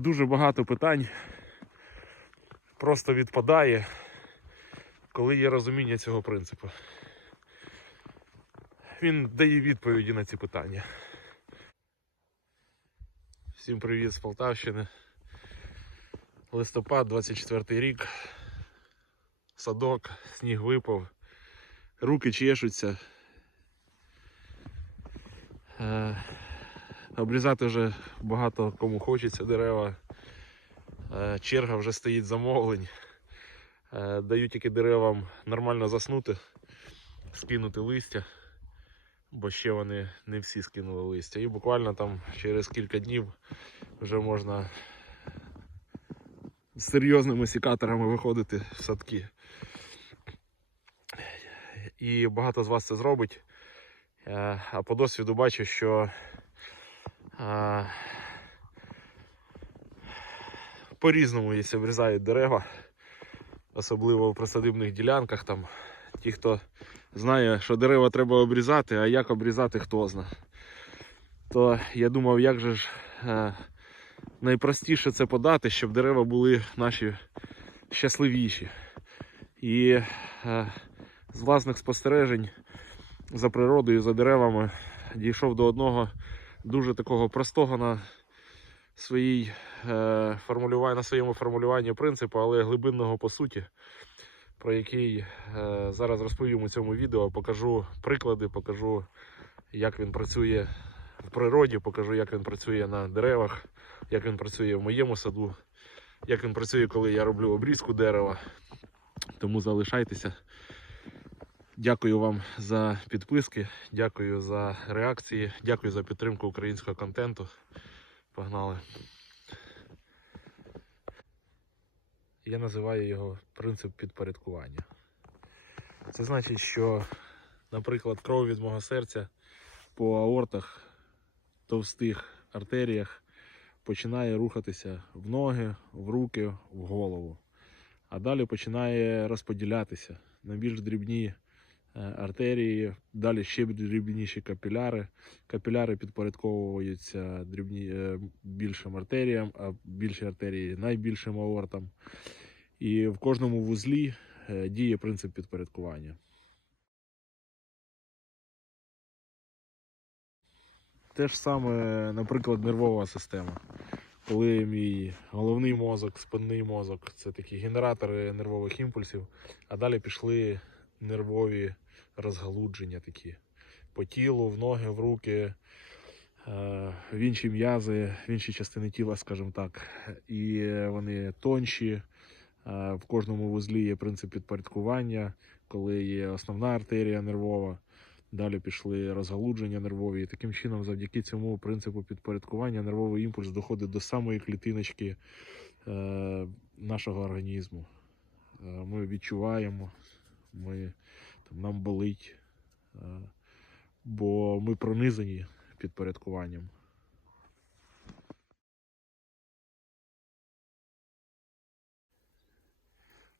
дуже багато питань просто відпадає, коли є розуміння цього принципу. Він дає відповіді на ці питання. Всім привіт з Полтавщини. Листопад, 24 рік. Садок, сніг випав, руки чешуться. Обрізати вже багато кому хочеться дерева. Е, черга вже стоїть замовлень. Е, даю тільки деревам нормально заснути, скинути листя, бо ще вони не всі скинули листя. І буквально там через кілька днів вже можна з серйозними сікаторами виходити в садки. І багато з вас це зробить. Е, А по досвіду бачу, що по-різному якщо обрізають дерева, особливо в присадибних ділянках. Там, ті, хто знає, що дерева треба обрізати, а як обрізати, хто знає. То я думав, як же ж е, найпростіше це подати, щоб дерева були наші щасливіші. І е, з власних спостережень за природою, за деревами дійшов до одного дуже такого простого на своїй е, формулюванні, на своєму формулюванні принципу, але глибинного по суті, про який е, зараз розповім у цьому відео. Покажу приклади, покажу, як він працює в природі, покажу, як він працює на деревах, як він працює в моєму саду, як він працює, коли я роблю обрізку дерева. Тому залишайтеся. Дякую вам за підписки, дякую за реакції, дякую за підтримку українського контенту. Погнали. Я називаю його принцип підпорядкування. Це значить, що, наприклад, кров від мого серця по аортах, товстих артеріях починає рухатися в ноги, в руки, в голову. А далі починає розподілятися на більш дрібні артерії, далі ще дрібніші капіляри. Капіляри підпорядковуються дрібні, е, більшим артеріям, а більші артерії найбільшим аортам. І в кожному вузлі е, діє принцип підпорядкування. Те ж саме, наприклад, нервова система. Коли мій головний мозок, спинний мозок це такі генератори нервових імпульсів, а далі пішли нервові розгалудження такі по тілу, в ноги, в руки, е, в інші м'язи, в інші частини тіла, скажімо так. І вони тонші. Е, В кожному вузлі є принцип підпорядкування, коли є основна артерія нервова. Далі пішли розгалудження нервові. І таким чином, завдяки цьому принципу підпорядкування, нервовий імпульс доходить до самої клітиночки е, нашого організму. Ми відчуваємо, ми, там, нам болить, е, бо ми пронизані підпорядкуванням.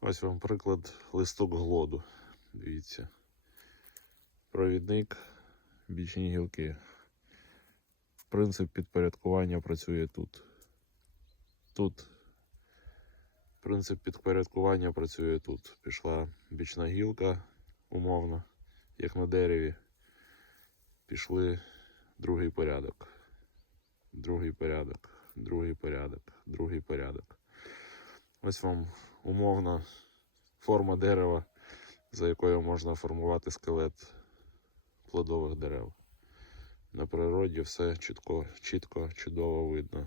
Ось вам приклад листок глоду. Дивіться. Провідник, бічні гілки. Принцип підпорядкування працює тут. Тут. Принцип підпорядкування працює тут. Пішла бічна гілка, умовно, як на дереві. Пішли другий порядок. Другий порядок, другий порядок, другий порядок. Ось вам умовна форма дерева, за якою можна формувати скелет плодових дерев. На природі все чітко, чітко, чудово видно.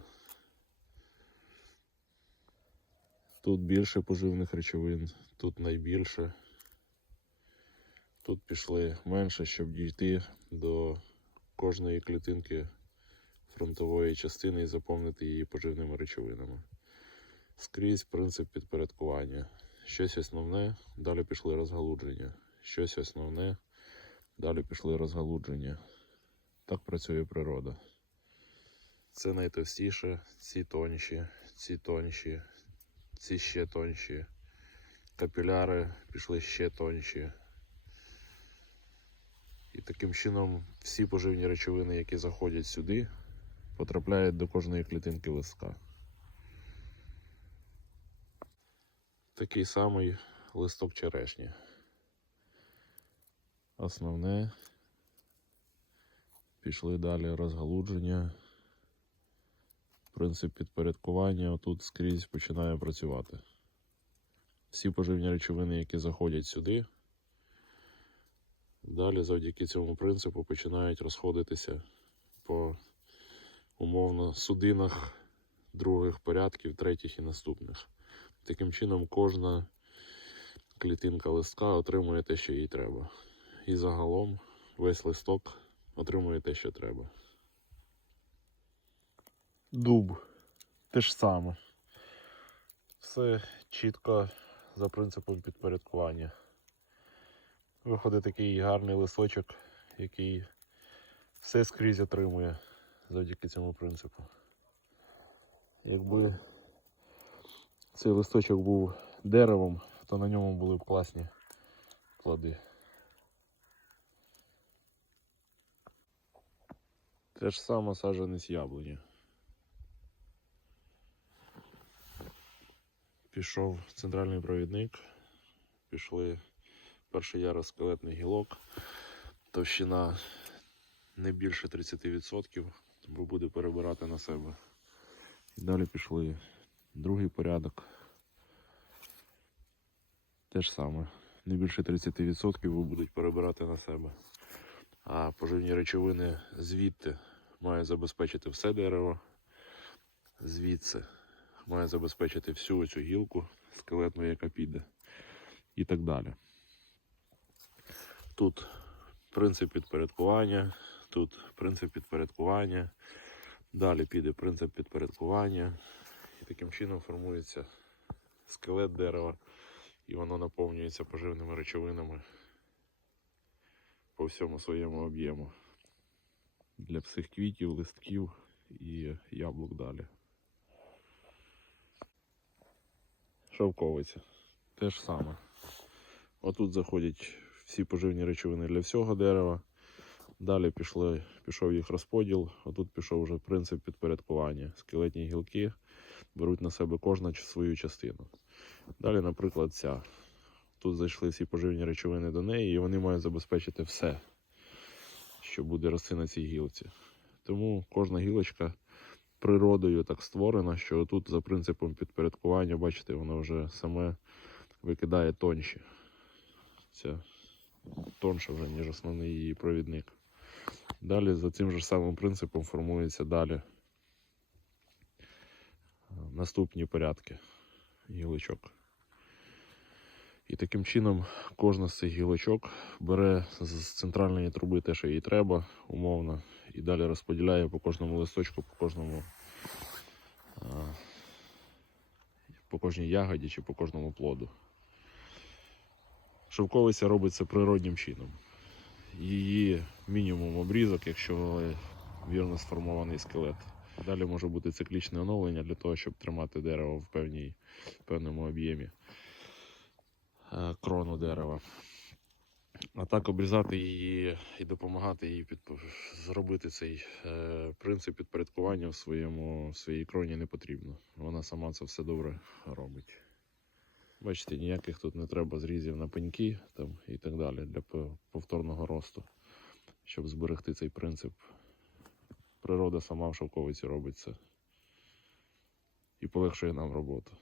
Тут більше поживних речовин, тут найбільше. Тут пішли менше, щоб дійти до кожної клітинки фронтової частини і заповнити її поживними речовинами. Скрізь принцип підпорядкування. Щось основне, далі пішли розгалудження. Щось основне, Далі пішли розгалудження. Так працює природа. Це найтовстіше, ці тонші, ці тонші, ці ще тонші. Капіляри пішли ще тонші. І таким чином всі поживні речовини, які заходять сюди, потрапляють до кожної клітинки листка. Такий самий листок черешні. Основне пішли далі розгалудження. Принцип підпорядкування отут скрізь починає працювати. Всі поживні речовини, які заходять сюди, далі завдяки цьому принципу починають розходитися по умовно судинах других порядків, третіх і наступних. Таким чином, кожна клітинка листка отримує те, що їй треба. І загалом весь листок отримує те, що треба. Дуб. Те ж саме. Все чітко за принципом підпорядкування. Виходить такий гарний листочок, який все скрізь отримує завдяки цьому принципу. Якби цей листочок був деревом, то на ньому були б класні плоди. Те ж саме саджанець яблуні. Пішов центральний провідник, пішли перший ярус скелетний гілок, товщина не більше 30%, бо буде перебирати на себе. І далі пішли другий порядок. Те ж саме. Не більше 30% бо будуть перебирати на себе. А поживні речовини звідти має забезпечити все дерево, звідси має забезпечити всю цю гілку скелетну, яка піде, і так далі. Тут принцип підпорядкування, тут принцип підпорядкування, далі піде принцип підпорядкування, і таким чином формується скелет дерева, і воно наповнюється поживними речовинами по всьому своєму об'єму. Для всіх квітів, листків і яблук далі. Шовковиця. Те ж саме. Отут заходять всі поживні речовини для всього дерева. Далі пішли, пішов їх розподіл, отут пішов вже принцип підпорядкування. Скелетні гілки беруть на себе кожна свою частину. Далі, наприклад, ця. Тут зайшли всі поживні речовини до неї, і вони мають забезпечити все, що буде рости на цій гілці. Тому кожна гілочка природою так створено, що тут за принципом підпорядкування, бачите, воно вже саме викидає тонші. Ця тонша вже, ніж основний її провідник. Далі за цим же самим принципом формуються далі е, наступні порядки гілочок. І таким чином кожна з цих гілочок бере з центральної труби те, що їй треба, умовно, і далі розподіляє по кожному листочку, по кожному по кожній ягоді чи по кожному плоду. Шовковиця робиться природнім чином. Її мінімум обрізок, якщо вірно сформований скелет. Далі може бути циклічне оновлення для того, щоб тримати дерево в певній, певному об'ємі крону дерева. А так обрізати її і допомагати їй під, зробити цей е, принцип підпорядкування в, своєму, в своїй кроні не потрібно. Вона сама це все добре робить. Бачите, ніяких тут не треба зрізів на пеньки там, і так далі для повторного росту, щоб зберегти цей принцип. Природа сама в шовковиці робить це і полегшує нам роботу.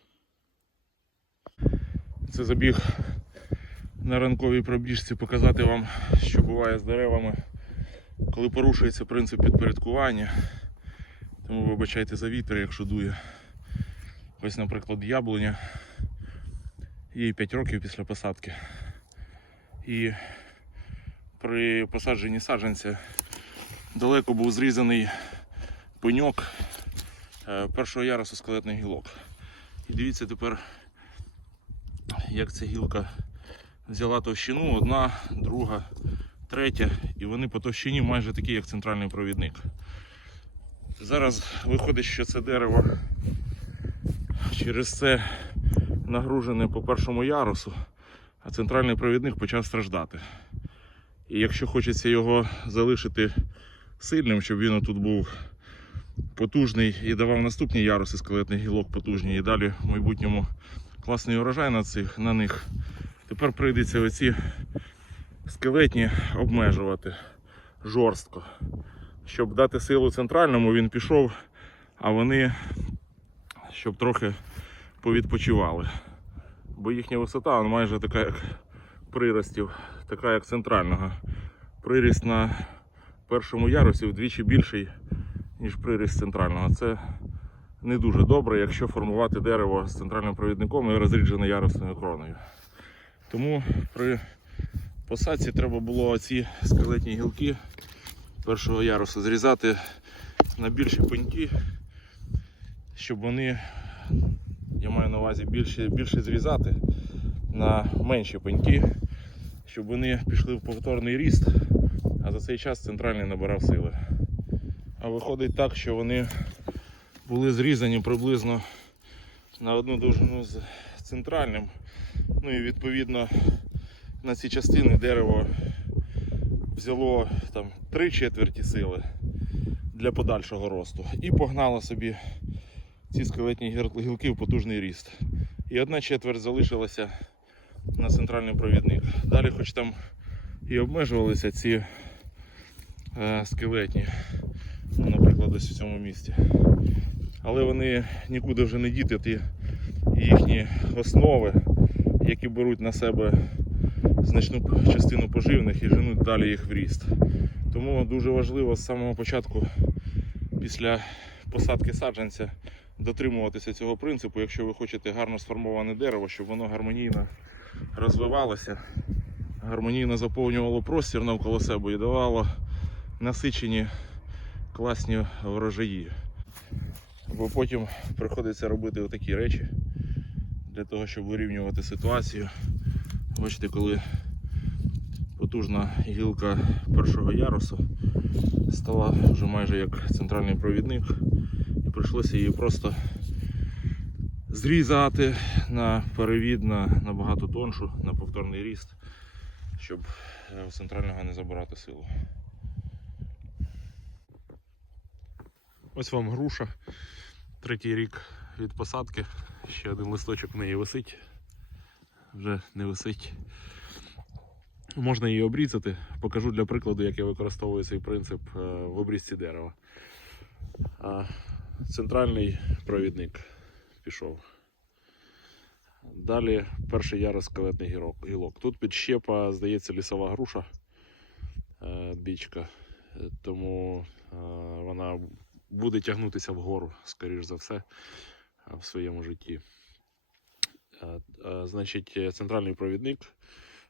Це забіг на ранковій пробіжці показати вам, що буває з деревами, коли порушується принцип підпорядкування. Тому вибачайте за вітер, якщо дує. Ось, наприклад, яблуня. Їй 5 років після посадки. І при посадженні саджанця далеко був зрізаний пеньок е, першого ярусу скелетних гілок. І дивіться тепер, як ця гілка взяла товщину, одна, друга, третя, і вони по товщині майже такі, як центральний провідник. Зараз виходить, що це дерево через це нагружене по першому ярусу, а центральний провідник почав страждати. І якщо хочеться його залишити сильним, щоб він тут був потужний і давав наступні яруси скелетних гілок потужні, і далі в майбутньому класний урожай на, цих, на них. Тепер прийдеться оці скелетні обмежувати жорстко. Щоб дати силу центральному, він пішов, а вони щоб трохи повідпочивали. Бо їхня висота вона майже така, як приростів, така як центрального. Приріст на першому ярусі вдвічі більший, ніж приріст центрального. Це не дуже добре, якщо формувати дерево з центральним провідником і розріджене ярусною кроною. Тому при посадці треба було ці скелетні гілки першого ярусу зрізати на більші пеньки, щоб вони, я маю на увазі більше, більше зрізати на менші пеньки, щоб вони пішли в повторний ріст, а за цей час центральний набирав сили. А виходить так, що вони були зрізані приблизно на одну довжину з центральним. Ну і відповідно на ці частини дерево взяло там три четверті сили для подальшого росту і погнало собі ці скелетні гілки в потужний ріст. І одна четверть залишилася на центральний провідник. Далі, хоч там і обмежувалися ці е, скелетні, ну, наприклад, ось в цьому місці. Але вони нікуди вже не діти ті їхні основи, які беруть на себе значну частину поживних і женуть далі їх в ріст. Тому дуже важливо з самого початку, після посадки саджанця, дотримуватися цього принципу, якщо ви хочете гарно сформоване дерево, щоб воно гармонійно розвивалося, гармонійно заповнювало простір навколо себе і давало насичені класні врожаї. Бо потім приходиться робити отакі речі для того, щоб вирівнювати ситуацію. Бачите, коли потужна гілка першого ярусу стала вже майже як центральний провідник, і прийшлося її просто зрізати на перевід на набагато тоншу, на повторний ріст, щоб е, у центрального не забирати силу. Ось вам груша. Третій рік від посадки. Ще один листочок в неї висить. Вже не висить. Можна її обрізати. Покажу для прикладу, як я використовую цей принцип е, в обрізці дерева. Центральний провідник пішов. Далі перший ярус скелетний гілок. Тут підщепа, здається, лісова груша, е, дичка. Е, Тому вона буде тягнутися вгору, скоріш за все, в своєму житті. Значить, е, центральний провідник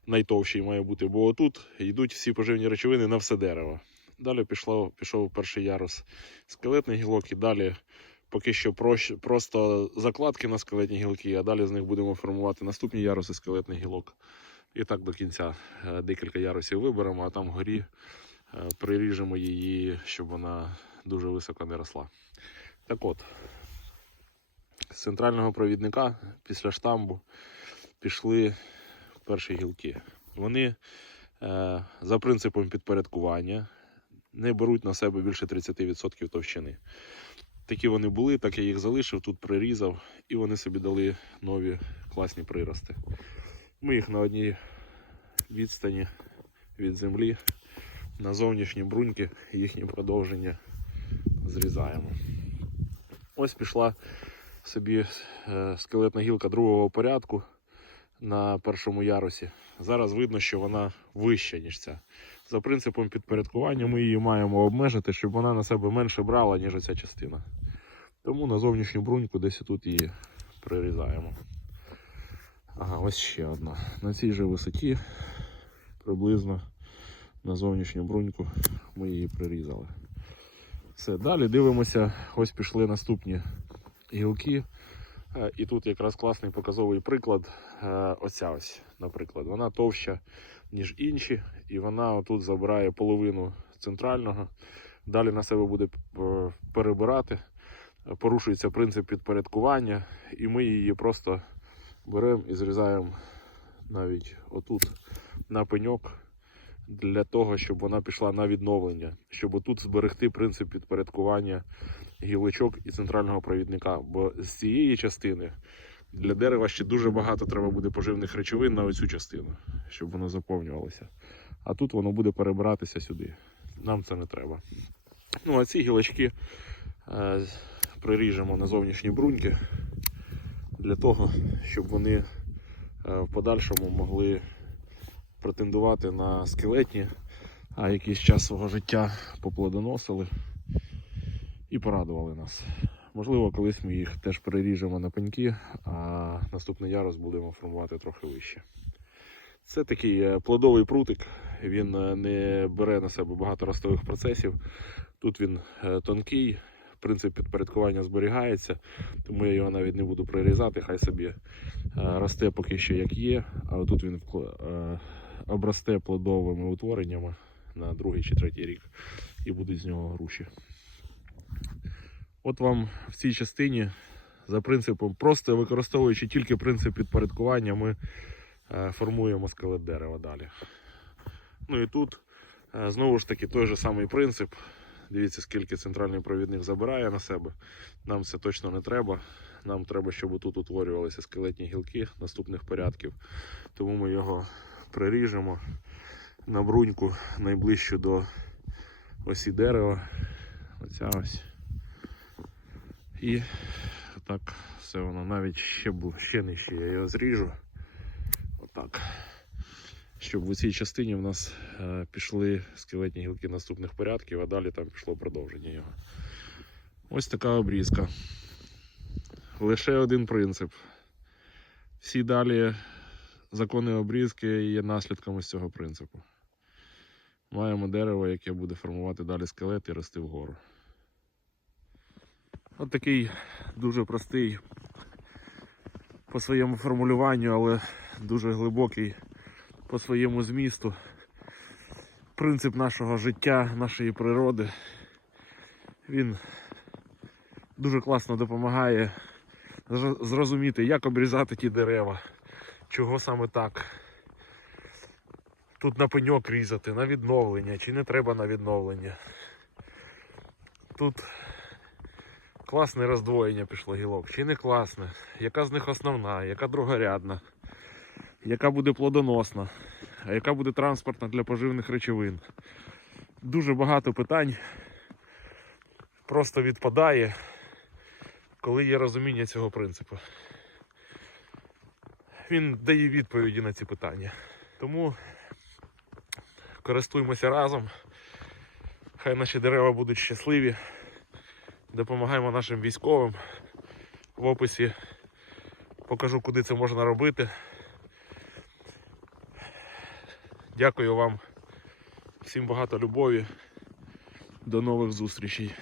найтовщий має бути, бо отут йдуть всі поживні речовини на все дерево. Далі пішло, пішов перший ярус скелетних гілок, і далі поки що просто закладки на скелетні гілки, а далі з них будемо формувати наступні яруси скелетних гілок. І так до кінця Е, декілька ярусів виберемо, а там вгорі е, приріжемо її, щоб вона дуже високо не росла. Так от, з центрального провідника після штамбу пішли перші гілки. Вони е, за принципом підпорядкування не беруть на себе більше 30% товщини. Такі вони були, так я їх залишив, тут прирізав, і вони собі дали нові класні прирости. Ми їх на одній відстані від землі на зовнішні бруньки, їхнє продовження зрізаємо. Ось пішла собі е, скелетна гілка другого порядку на першому ярусі. Зараз видно, що вона вища, ніж ця. За принципом підпорядкування ми її маємо обмежити, щоб вона на себе менше брала, ніж ця частина. Тому на зовнішню бруньку десь тут її прирізаємо. Ага, ось ще одна. На цій же висоті приблизно на зовнішню бруньку ми її прирізали. Все, далі дивимося, ось пішли наступні гілки. Е, І тут якраз класний показовий приклад. Е, Оця ось, наприклад, вона товща, ніж інші, і вона отут забирає половину центрального. Далі на себе буде е, перебирати. Порушується принцип підпорядкування, і ми її просто беремо і зрізаємо навіть отут на пеньок для того, щоб вона пішла на відновлення, щоб отут зберегти принцип підпорядкування гілочок і центрального провідника. Бо з цієї частини Для дерева ще дуже багато треба буде поживних речовин на оцю частину, щоб воно заповнювалося. А тут воно буде перебиратися сюди. Нам це не треба. Ну а ці гілочки е, приріжемо на зовнішні бруньки для того, щоб вони е, в подальшому могли претендувати на скелетні, а якийсь час свого життя поплодоносили і порадували нас. Можливо, колись ми їх теж переріжемо на пеньки, а наступний ярус будемо формувати трохи вище. Це такий е, плодовий прутик, він е, не бере на себе багато ростових процесів. Тут він е, тонкий, принцип підпорядкування зберігається, тому я його навіть не буду прирізати, хай собі росте поки що як є, а тут він обросте плодовими утвореннями на другий чи третій рік і будуть з нього груші. От вам в цій частині за принципом, просто використовуючи тільки принцип підпорядкування, ми е, формуємо скелет дерева далі. Ну і тут е, знову ж таки той же самий принцип. Дивіться, скільки центральний провідник забирає на себе. Нам це точно не треба. Нам треба, щоб тут утворювалися скелетні гілки наступних порядків. Тому ми його приріжемо на бруньку найближчу до осі дерева. Оця ось. І так все воно навіть ще, бу- ще нижче я його зріжу. Отак. Щоб в цій частині в нас е, пішли скелетні гілки наступних порядків, а далі там пішло продовження його. Ось така обрізка. Лише один принцип. Всі далі закони обрізки є наслідками з цього принципу. Маємо дерево, яке буде формувати далі скелет і рости вгору. От такий дуже простий по своєму формулюванню, але дуже глибокий по своєму змісту. Принцип нашого життя, нашої природи. Він дуже класно допомагає зрозуміти, як обрізати ті дерева, чого саме так. Тут на пеньок різати, на відновлення, чи не треба на відновлення. Тут класне роздвоєння пішло гілок, чи не класне, яка з них основна, яка другорядна, яка буде плодоносна, а яка буде транспортна для поживних речовин. Дуже багато питань просто відпадає, коли є розуміння цього принципу. Він дає відповіді на ці питання. Тому користуємося разом. Хай наші дерева будуть щасливі. Допомагаємо нашим військовим. В описі покажу, куди це можна робити. Дякую вам. Всім багато любові. До нових зустрічей.